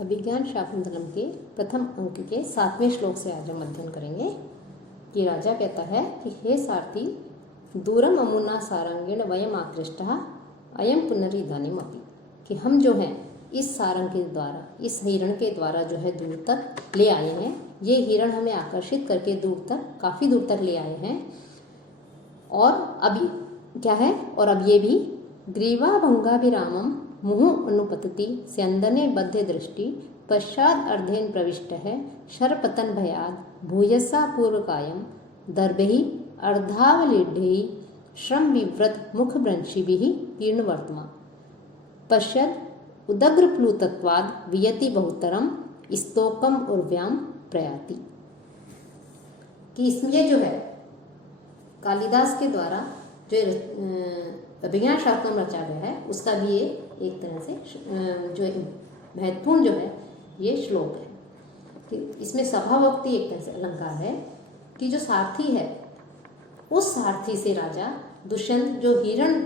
अभिज्ञान शाकुंतलम के प्रथम अंक के 7वें श्लोक से आज हम अध्ययन करेंगे कि राजा कहता है कि हे सारथी, दूरम अमुना सारंगेण वयम आकृष्टः अयम पुनरिदानीम अपि, कि हम जो हैं इस सारंग के द्वारा, इस हिरण के द्वारा जो है दूर तक ले आए हैं। ये हिरण हमें आकर्षित करके दूर तक, काफ़ी दूर तक ले आए हैं। और अभी क्या है, और अब ये भी ग्रीवा भंगाभिरामम मुहुः अनुपतति स्यंदने बद्धे दृष्टि पश्चाद अर्धेन प्रविष्ट है शरपतन भयाद भूयसा पूर्वकायम दर्भि अर्धावलीढ़ श्रम विव्रत मुख भ्रंशिभिः कीर्ण वर्तमा पश्यद उदग्र प्लुतत्वाद वियति बहुतरम स्तोकम उर्व्याम प्रयाति। कि इसमें जो है कालिदास के द्वारा जो अभिज्ञान शाकुंतलम रचा गया है उसका भी ये एक तरह से जो महत्वपूर्ण जो है ये श्लोक है। कि इसमें सभावोक्ति एक तरह से अलंकार है कि जो सारथी है उस सारथी से राजा दुष्यंत जो हिरण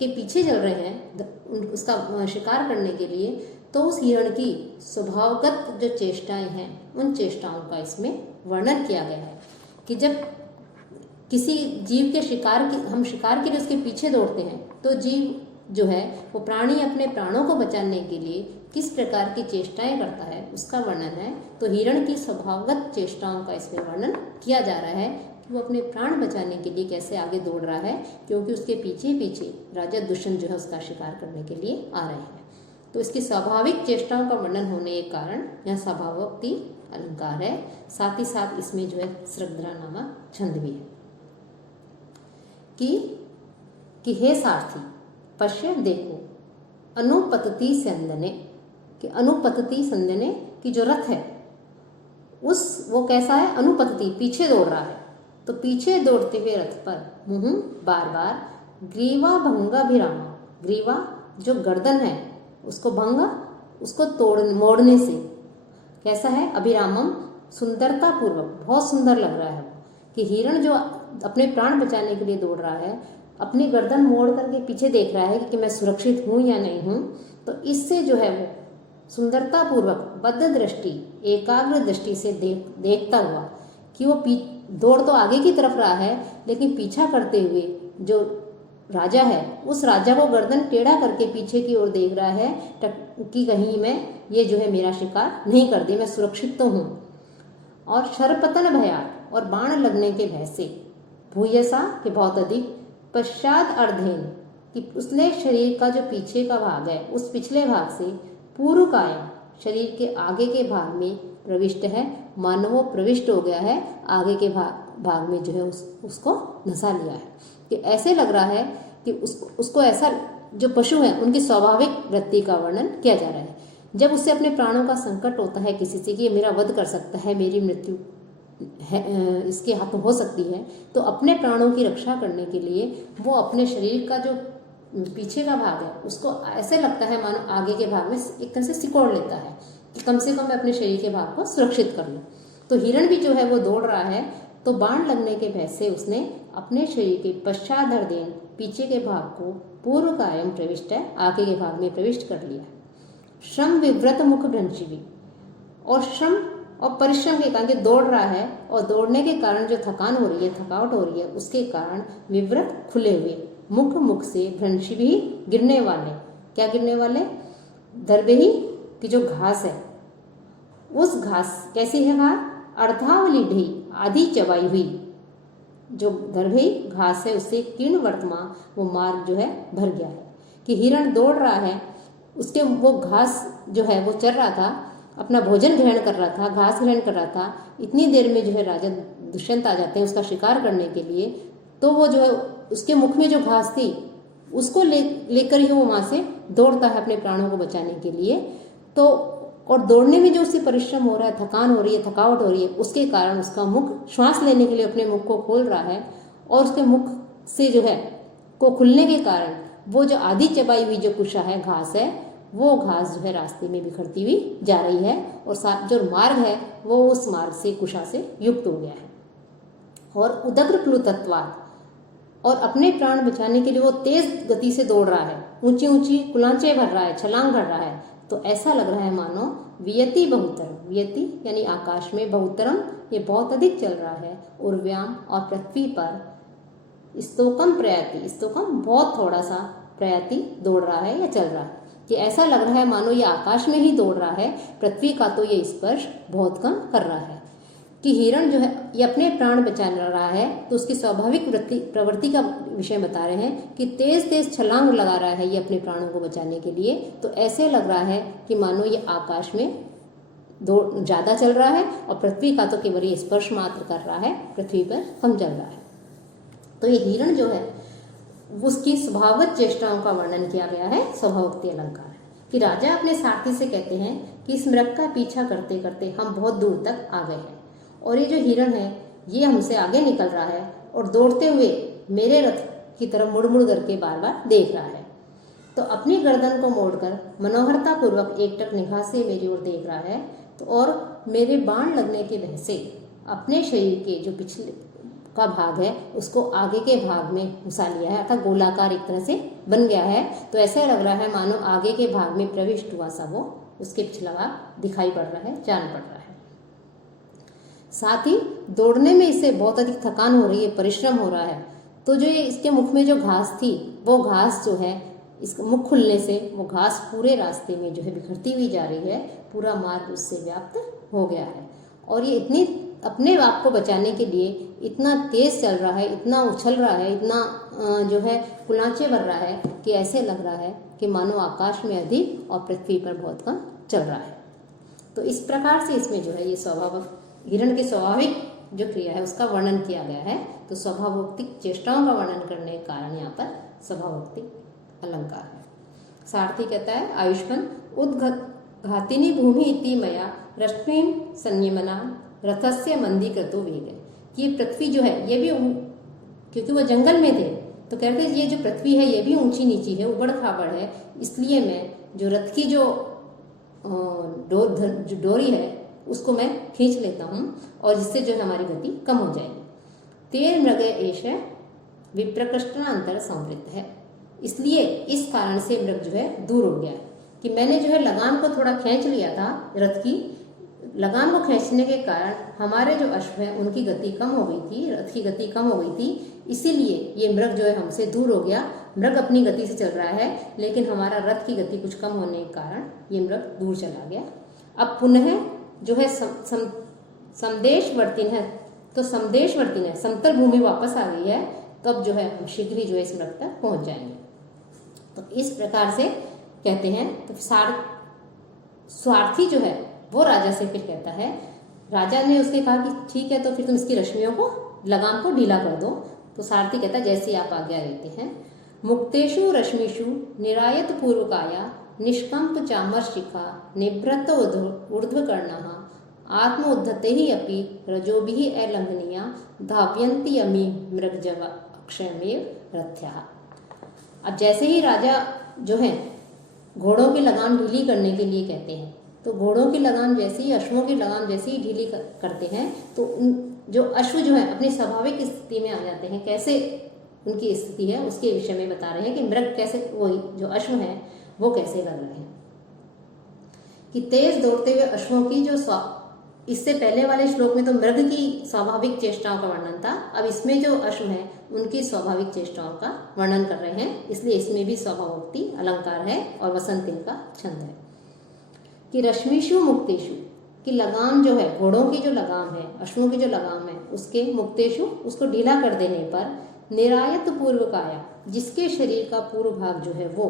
के पीछे चल रहे हैं उसका शिकार करने के लिए, तो उस हिरण की स्वभावगत जो चेष्टाएं हैं उन चेष्टाओं का इसमें वर्णन किया गया है। कि जब किसी जीव के हम शिकार के लिए उसके पीछे दौड़ते हैं तो जीव जो है वो प्राणी अपने प्राणों को बचाने के लिए किस प्रकार की चेष्टाएं करता है उसका वर्णन है। तो हिरण की स्वभावगत चेष्टाओं का इसमें वर्णन किया जा रहा है कि वो अपने प्राण बचाने के लिए कैसे आगे दौड़ रहा है, क्योंकि उसके पीछे पीछे राजा दुष्यंत जो है उसका शिकार करने के लिए आ रहे हैं। तो इसकी स्वाभाविक चेष्टाओं का वर्णन होने के कारण यह सभावोक्ति अलंकार है। साथ ही साथ इसमें जो है सृग्धरा नामक छंद भी है। कि हे सारथी, पश्य देखो, अनुपतति स्यंदने, कि अनुपतति स्यंदने की जो रथ है वो कैसा है, अनुपतति पीछे दौड़ रहा है। तो पीछे दौड़ते हुए रथ पर मुहुः बार बार ग्रीवा भंगाभिरामा, ग्रीवा जो गर्दन है उसको उसको मोड़ने से कैसा है, अभिरामम सुंदरता पूर्वक, बहुत सुंदर लग रहा है। कि हिरण जो अपने प्राण बचाने के लिए दौड़ रहा है अपनी गर्दन मोड़ करके पीछे देख रहा है कि मैं सुरक्षित हूँ या नहीं हूँ। तो इससे जो है वो सुंदरता पूर्वक बद्ध दृष्टि, एकाग्र दृष्टि से देखता हुआ कि वो दौड़ तो आगे की तरफ रहा है लेकिन पीछा करते हुए जो राजा है उस राजा को गर्दन टेढ़ा करके पीछे की ओर देख रहा है कि कहीं मैं ये जो है मेरा शिकार नहीं कर दे, मैं सुरक्षित तो हूँ। और शरपतन भयात, और बाण लगने के भय से, भूयसा के बहुत अधिक, पश्चात अर्धेन कि उसने शरीर का जो पीछे का भाग है उस पिछले भाग से पूर्व कायम शरीर के आगे के भाग में प्रविष्ट है, मानो वो प्रविष्ट हो गया है, आगे के भाग में जो है उसको धंसा लिया है। कि ऐसे लग रहा है कि उसको ऐसा, जो पशु हैं उनकी स्वाभाविक वृत्ति का वर्णन किया जा रहा है। जब उससे अपने प्राणों का संकट होता है किसी से कि ये मेरा वध कर सकता है, मेरी मृत्यु है इसके हाथ हो सकती है, तो अपने प्राणों की रक्षा करने के लिए वो अपने शरीर का जो पीछे का भाग है उसको ऐसे लगता है मानो आगे के भाग में एक तरह से सिकोड़ लेता है कि कम से कम मैं अपने शरीर के भाग को सुरक्षित कर लूँ। तो हिरण भी जो है वो दौड़ रहा है, तो बाण लगने के भय से उसने अपने शरीर के पश्चात अर्धेन पीछे के भाग को पूर्व कायम प्रविष्ट है, आगे के भाग में प्रविष्ट कर लिया। श्रम विव्रत मुख भ्रंशिभिः, और श्रम और परिश्रम के कारण दौड़ रहा है और दौड़ने के कारण जो थकान हो रही है, थकावट हो रही है, उसके कारण विव्रत खुले हुए मुख से भ्रंशिभिः गिरने वाले, क्या गिरने वाले, दर्भि की जो घास है उस घास कैसी है घास, अर्धावलीढ़ आधी चबाई हुई जो दर्भि घास है उससे कीर्ण वर्तमा वो मार्ग जो है भर गया है। कि हिरण दौड़ रहा है, उसके वो घास जो है वो चर रहा था, अपना भोजन ग्रहण कर रहा था, घास ग्रहण कर रहा था। इतनी देर में जो है राजा दुष्यंत आ जाते हैं उसका शिकार करने के लिए, तो वो जो है उसके मुख में जो घास थी उसको लेकर ही वो वहाँ से दौड़ता है अपने प्राणों को बचाने के लिए। तो और दौड़ने में जो उससे परिश्रम हो रहा है, थकान हो रही है, थकावट हो रही है, उसके कारण उसका मुख श्वास लेने के लिए अपने मुख को खोल रहा है, और उसके मुख से जो है को खुलने के कारण वो जो आधी चबाई हुई जो कुशा है, घास है, वो घास जो है रास्ते में बिखरती हुई जा रही है, और जो मार्ग है वो उस मार्ग से कुशा से युक्त हो गया है। और उदग्र प्लुतत्वात्, और अपने प्राण बचाने के लिए वो तेज गति से दौड़ रहा है, ऊंची ऊंची कुलांचे भर रहा है, छलांग भर रहा है, तो ऐसा लग रहा है मानो वियति बहुतरम, वियति यानी आकाश में, बहुतरम ये बहुत अधिक चल रहा है, उर्व्याम और पृथ्वी पर स्तोकम प्रयाति, स्तोकम बहुत थोड़ा सा, प्रयाति दौड़ रहा है या चल रहा है, कि ऐसा लग रहा है मानो ये आकाश में ही दौड़ रहा है, पृथ्वी का तो ये स्पर्श बहुत कम कर रहा है। कि हिरण जो है ये अपने प्राण बचा रहा है, तो उसकी स्वाभाविक प्रवृत्ति का विषय बता रहे हैं कि तेज तेज छलांग लगा रहा है ये अपने प्राणों को बचाने के लिए। तो ऐसे लग रहा है कि मानो ये आकाश में दौड़ ज़्यादा चल रहा है और पृथ्वी का तो केवल ये स्पर्श मात्र कर रहा है, पृथ्वी पर कम चल रहा है। तो ये हिरण जो है उसकी स्वभावगत चेष्टाओं का वर्णन किया गया है स्वभावोक्ति अलंकार, कि राजा अपने सारथी से कहते हैं कि इस मृग का पीछा करते करते हम बहुत दूर तक आ गए हैं और ये जो हिरण है ये हमसे आगे निकल रहा है और दौड़ते हुए मेरे रथ की तरफ मुड़ मुड़ करके बार बार देख रहा है। तो अपनी गर्दन को मोड़कर मनोहरता पूर्वक एकटक निगाह से मेरी ओर देख रहा है, तो और मेरे बाण लगने के भय से अपने शरीर के जो पिछले का भाग है उसको आगे के भाग में घुसा लिया है, अर्थात गोलाकार एक तरह से बन गया है। तो ऐसा लग रहा है मानो आगे के भाग में प्रविष्ट हुआ सा वो उसके पिछला भाग दिखाई पड़ रहा है, जान पड़ रहा है। साथ ही दौड़ने में इसे बहुत अधिक थकान हो रही है, परिश्रम हो रहा है। तो जो ये इसके मुख में जो घास थी वो घास जो है इसका मुख खुलने से वो घास पूरे रास्ते में जो है बिखरती हुई जा रही है, पूरा मार्ग उससे व्याप्त हो गया है। और ये इतनी अपने आप को बचाने के लिए इतना तेज चल रहा है, इतना उछल रहा है, इतना जो है कुलांचे भर रहा है कि ऐसे लग रहा है कि मानो आकाश में अधिक और पृथ्वी पर बहुत कम चल रहा है। तो इस प्रकार से इसमें जो है ये स्वभाव हिरण की स्वाभाविक जो क्रिया है उसका वर्णन किया गया है। तो स्वभावोक्तिक चेष्टाओं का वर्णन करने के कारण यहाँ पर स्वभावोक्तिक अलंकार है। सारथी कहता है आयुष्मान उद्घातिनी भूमि इति मया रश्मि संयमना रथस्य मंदीकृतो वेग, कि ये पृथ्वी जो है ये भी क्योंकि वो जंगल में थे तो कहते हैं ये जो पृथ्वी है ये भी ऊंची नीची है, उबड़ खाबड़ है, इसलिए मैं जो रथ की जो डोरी है उसको मैं खींच लेता हूँ और जिससे जो है हमारी गति कम हो जाएगी। तेर मृग एश विप्रकृष्टांतर संवृत्त है, इसलिए इस कारण से मृग जो है दूर हो गया कि मैंने जो है लगाम को थोड़ा खींच लिया था, रथ की लगाम को खींचने के कारण हमारे जो अश्व है उनकी गति कम हो गई थी, रथ की गति कम हो गई थी, इसीलिए ये मृग जो है हमसे दूर हो गया। मृग अपनी गति से चल रहा है लेकिन हमारा रथ की गति कुछ कम होने के कारण ये मृग दूर चला गया। अब पुनः जो है समदेशवर्ती है, तो समदेशवर्ती है, समतल भूमि वापस आ गई है, तब जो है हम शीघ्र ही जो है इस मृग तक पहुंच जाएंगे। तो इस प्रकार से कहते हैं। तो स्वार्थी जो है वो राजा से फिर कहता है, राजा ने उसके कहा कि ठीक है तो फिर तुम इसकी रश्मियों को लगाम को ढीला कर दो। तो सारथी कहता है जैसे आप आज्ञा देते हैं। मुक्तेषु रश्मिषु निरायत पूर्वकाया निष्कंप चामर शिखा निभृत ऊर्ध्वकर्णः आत्म उद्धते ही अपि रजोभिः अलंघनीया धाव्यन्ति यमी मृगजव अक्षयमेव रथ्यः। अब जैसे ही राजा जो है घोड़ों की लगाम ढीली करने के लिए कहते हैं, तो घोड़ों की लगाम जैसे ही अश्वों की लगाम जैसे ही ढीली करते हैं तो जो अश्व जो है अपनी स्वाभाविक स्थिति में आ जाते हैं। कैसे उनकी स्थिति है उसके विषय में बता रहे हैं कि मृग कैसे, वही जो अश्व हैं वो कैसे लग रहे हैं कि तेज दौड़ते हुए अश्वों की जो इससे पहले वाले श्लोक में तो मृग की स्वाभाविक चेष्टाओं का वर्णन था, अब इसमें जो अश्व हैं उनकी स्वाभाविक चेष्टाओं का वर्णन कर रहे हैं, इसलिए इसमें भी स्वभावोक्ति अलंकार है और वसंत का छंद है कि रश्मिषु मुक्तेषु की लगाम जो है, घोड़ों की जो लगाम है, अश्वों की जो लगाम है, उसके मुक्तेषु उसको ढीला कर देने पर निरायत पूर्वकाया, जिसके शरीर का पूर्व भाग जो है वो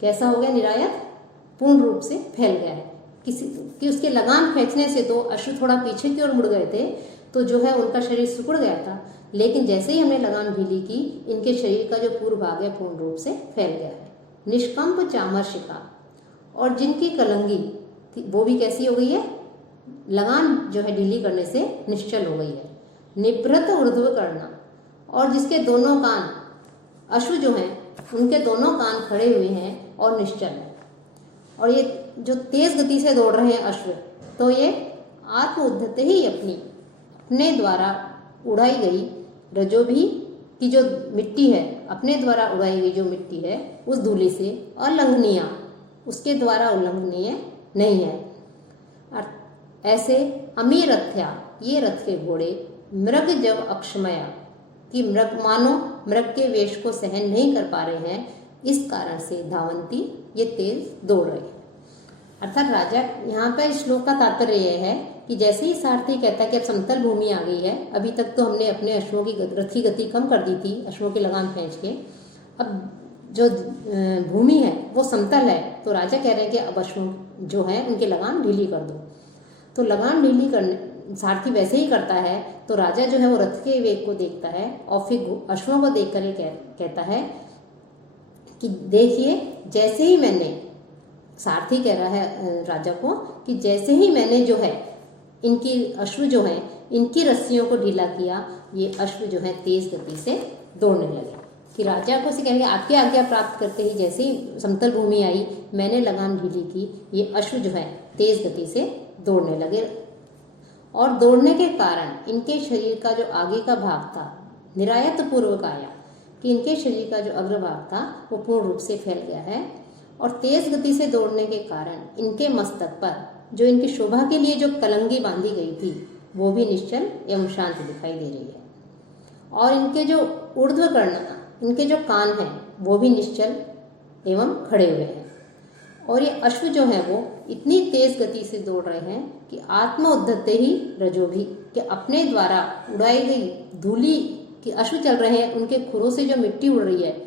कैसा हो गया, निरायत पूर्ण रूप से फैल गया है। किसी कि उसके लगाम खींचने से तो अश्व थोड़ा पीछे की ओर मुड़ गए थे, तो जो है उनका शरीर सिकुड़ गया था, लेकिन जैसे ही हमने लगाम ढीली की इनके शरीर का जो पूर्व भाग है पूर्ण रूप से फैल गया है। निष्कंप चामर शिखा, और जिनकी कलंगी थी वो भी कैसी हो गई है, लगाम जो है ढीली करने से निश्चल हो गई है। निभृत ऊर्ध्व करना, और जिसके दोनों कान, अश्व जो हैं उनके दोनों कान खड़े हुए हैं और निश्चल है। और ये जो तेज गति से दौड़ रहे हैं अश्व, तो ये आत्म उद्धते ही अपने द्वारा उड़ाई गई रजोभी की जो मिट्टी है, अपने द्वारा उड़ाई गई जो मिट्टी है उस धूलि से अलंघनीया, उसके द्वारा उल्लंघनीय नहीं है। ऐसे अमी रथ्या, ये रथ के घोड़े, मृग जब अक्षमया, कि मानो मृग के वेश को सहन नहीं कर पा रहे हैं, इस कारण से धावंती, ये तेज दौड़ रहे हैं। अर्थात राजा, यहाँ पर श्लोक का तात्पर्य यह है कि जैसे ही सारथी कहता है कि अब समतल भूमि आ गई है, अभी तक तो हमने अपने अश्वों की रथ की गति कम कर दी थी अश्वों की लगाम खींच के, अब जो भूमि है वो समतल है, तो राजा कह रहे हैं कि अब अश्वों जो है उनकी लगाम ढीली कर दो। तो लगाम ढीली करने सारथी वैसे ही करता है, तो राजा जो है वो रथ के वेग को देखता है और फिर अश्वों को देखकर ये कहता है कि देखिए, जैसे ही मैंने, सारथी कह रहा है राजा को कि जैसे ही मैंने जो है इनकी अश्व जो है इनकी रस्सियों को ढीला किया, ये अश्व जो है तेज गति से दौड़ने लगे। कि राजा को से कहेंगे आपकी आज्ञा प्राप्त करते ही जैसे ही समतल भूमि आई, मैंने लगाम ढीली की, ये अश्व जो है तेज गति से दौड़ने लगे। और दौड़ने के कारण इनके शरीर का जो आगे का भाग था, निरायत पूर्वक आया, कि इनके शरीर का जो अग्रभाग था वो पूर्ण रूप से फैल गया है। और तेज गति से दौड़ने के कारण इनके मस्तक पर जो इनकी शोभा के लिए जो कलंगी बांधी गई थी वो भी निश्चल एवं शांत दिखाई दे रही है। और इनके जो ऊर्ध्व कर्ण, इनके जो कान हैं वो भी निश्चल एवं खड़े हुए हैं। और ये अश्व जो है वो इतनी तेज गति से दौड़ रहे हैं कि आत्म उद्धते ही रजो भी, कि अपने द्वारा उड़ाई गई धूली, कि अश्व चल रहे हैं उनके खुरों से जो मिट्टी उड़ रही है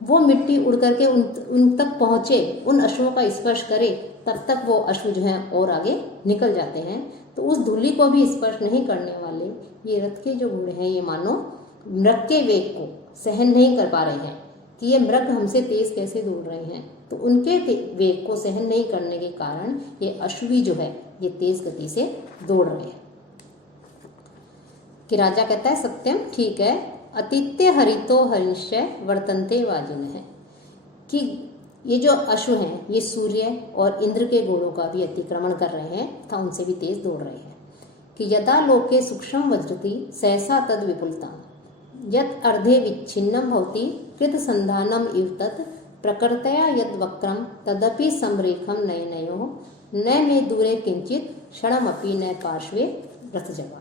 वो मिट्टी उड़ करके उन तक पहुंचे, उन अश्वों का स्पर्श करे, तब तक वो अश्व जो है और आगे निकल जाते हैं। तो उस धूली को भी स्पर्श नहीं करने वाले ये रथ के जो घोड़े हैं, ये मानो मृग के वेग को सहन नहीं कर पा रहे हैं कि ये मृग हमसे तेज कैसे दौड़ रहे हैं। तो उनके वेग को सहन नहीं करने के कारण ये अश्वी जो है ये तेज गति से दौड़ रहे हैं। कि राजा कहता है सत्यम, ठीक है, अतिथ्य हरितो हरिश्चय वर्तन्ते वाजिन है, कि ये जो अश्व हैं ये सूर्य और इंद्र के गुणों का भी अतिक्रमण कर रहे हैं तथा उनसे भी तेज दौड़ रहे हैं। कि यदा लोके सूक्ष्म वज्रति सहसा तद विपुलता यत अर्धे विच्छिन्नम भवति कृत संधानम इव तत् प्रकृतया यद वक्रम तदपि समरेखम नयनयो न मे दूरे किंचित क्षणमपि न पार्श्वे रथजवात।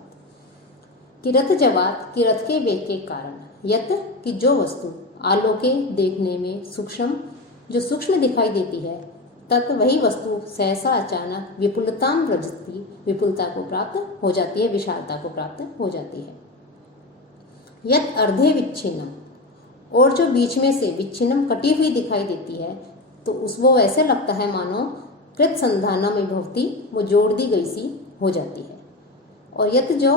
कि रथजवात, कि रथ के वेग के कारण, यत कि जो वस्तु आलोके देखने में सूक्ष्म, जो सूक्ष्म दिखाई देती है, तत् वही वस्तु सहसा अचानक विपुलताम व्रजती, विपुलता को प्राप्त हो जाती है, विशालता को प्राप्त हो जाती है। यत अर्धे विच्छिन्नम, और जो बीच में से विच्छिन्नम कटी हुई दिखाई देती है, तो वो ऐसे लगता है मानो कृत संधानम भवती, वो जोड़ दी गई सी हो जाती है। और यत जो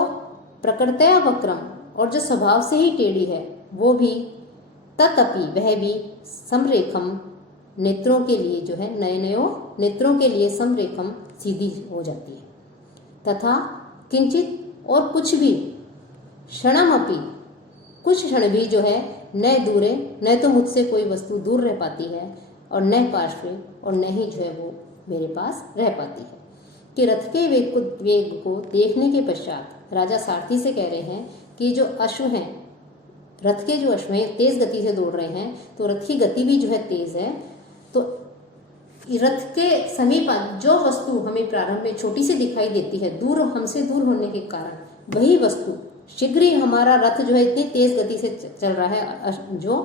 प्रकृतया वक्रम, और जो स्वभाव से ही टेढ़ी है, वो भी ततपि, वह भी समरेखम, नेत्रों के लिए जो है नयनयो, नेत्रों के लिए समरेखम, सीधी हो जाती है। तथा किंचित, और कुछ भी, क्षणमपि, कुछ क्षण भी जो है न दूरे, न तो मुझसे कोई वस्तु दूर रह पाती है और न पार्श्व, और न ही जो है वो मेरे पास रह पाती है। कि रथ के वेग को देखने के पश्चात राजा सारथी से कह रहे हैं कि जो अश्व हैं, रथ के जो अश्व हैं तेज गति से दौड़ रहे हैं, तो रथ की गति भी जो है तेज है। तो रथ के समीप जो वस्तु हमें प्रारंभ में छोटी सी दिखाई देती है, दूर, हमसे दूर होने के कारण वही वस्तु शीघ्र ही, हमारा रथ जो है इतनी तेज गति से चल रहा है जो,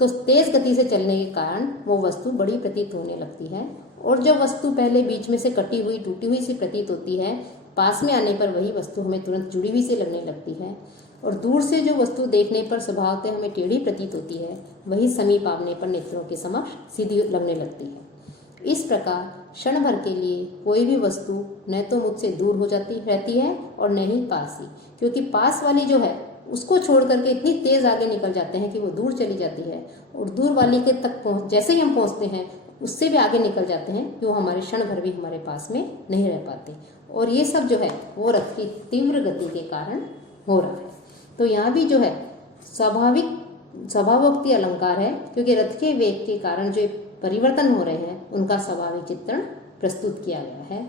तो तेज गति से चलने के कारण वो वस्तु बड़ी प्रतीत होने लगती है। और जो वस्तु पहले बीच में से कटी हुई, टूटी हुई सी प्रतीत होती है, पास में आने पर वही वस्तु हमें तुरंत जुड़ी हुई से लगने लगती है। और दूर से जो वस्तु देखने पर स्वभावतः हमें टेढ़ी प्रतीत होती है, वही समीप आने पर नेत्रों के समक्ष सीधी लगने लगती है। इस प्रकार क्षण भर के लिए कोई भी वस्तु न तो मुझसे दूर हो जाती रहती है और न ही पास ही, क्योंकि पास वाली जो है उसको छोड़ करके इतनी तेज आगे निकल जाते हैं कि वो दूर चली जाती है, और दूर वाली के तक जैसे ही हम पहुंचते हैं उससे भी आगे निकल जाते हैं कि वो हमारे क्षण भर भी हमारे पास में नहीं रह पाते। और ये सब जो है वो रथ की तीव्र गति के कारण हो रहा है। तो यहाँ भी जो है स्वभावोक्ति अलंकार है, क्योंकि रथ के वेग के कारण जो परिवर्तन हो रहे हैं उनका स्वाभाविक चित्रण प्रस्तुत किया गया है।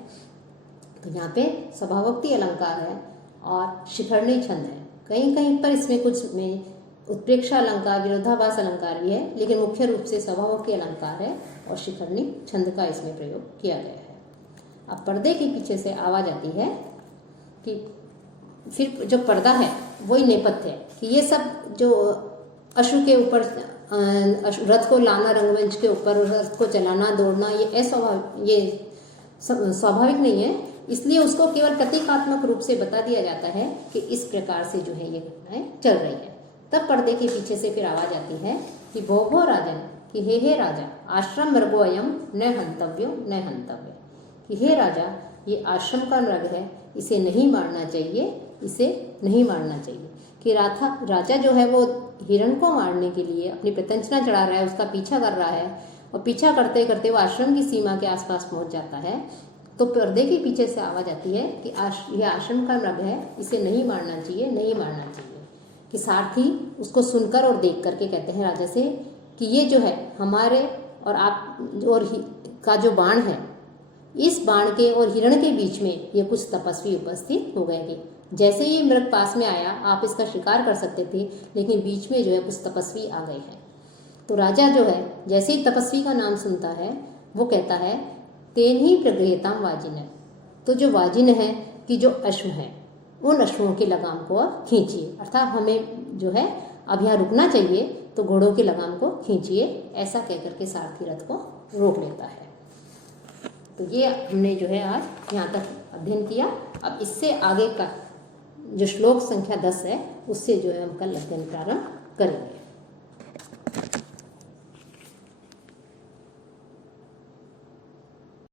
तो यहाँ पे स्वभावोक्ति अलंकार है और शिखरणी छंद है। कहीं कहीं पर इसमें कुछ में उत्प्रेक्षा अलंकार, विरोधाभास अलंकार भी है, लेकिन मुख्य रूप से स्वभावोक्ति अलंकार है और शिखरणी छंद का इसमें प्रयोग किया गया है। अब पर्दे के पीछे से आवाज आती है कि फिर जो पर्दा है वही नेपथ्य है कि ये सब जो अश्व के ऊपर रथ को लाना रंगमंच के ऊपर, रथ को चलाना, दौड़ना, ये स्वाभाविक नहीं है, इसलिए उसको केवल प्रतीकात्मक रूप से बता दिया जाता है कि इस प्रकार से जो है ये घटनाएं चल रही है। तब पर्दे के पीछे से फिर आवाज आती है कि भो राजन, कि हे राजा, आश्रम मृगो अयम न हंतव्यो न हंतव्य, कि हे राजा ये आश्रम का मृग है, इसे नहीं मारना चाहिए, इसे नहीं मारना चाहिए। कि राजा जो है वो हिरण को मारने के लिए अपनी प्रत्यंचना चढ़ा रहा है, उसका पीछा कर रहा है और पीछा करते करते वो आश्रम की सीमा के आसपास पहुंच जाता है। तो पर्दे के पीछे से आवाज आती है कि ये आश्रम का मृग है, इसे नहीं मारना चाहिए, नहीं मारना चाहिए। कि सारथी उसको सुनकर और देख करके कहते हैं राजा से कि ये जो है हमारे और आप और का जो बाण है, इस बाण के और हिरण के बीच में ये कुछ तपस्वी उपस्थित हो गए हैं। जैसे ये मृग पास में आया आप इसका शिकार कर सकते थे, लेकिन बीच में जो है कुछ तपस्वी आ गए हैं। तो राजा जो है जैसे ही तपस्वी का नाम सुनता है वो कहता है तेन ही प्रगृहताम वाजिन, तो जो वाजिन है कि जो अश्व है उन अश्वों की लगाम को खींचिए, अर्थात हमें जो है अब यहाँ रुकना चाहिए, तो घोड़ों की लगाम को खींचिए, ऐसा कहकर के सारथी रथ को रोक लेता है। तो ये हमने जो है आज यहाँ तक अध्ययन किया। अब इससे आगे का जो श्लोक संख्या 10 है उससे जो है हम कल अध्ययन प्रारंभ करेंगे।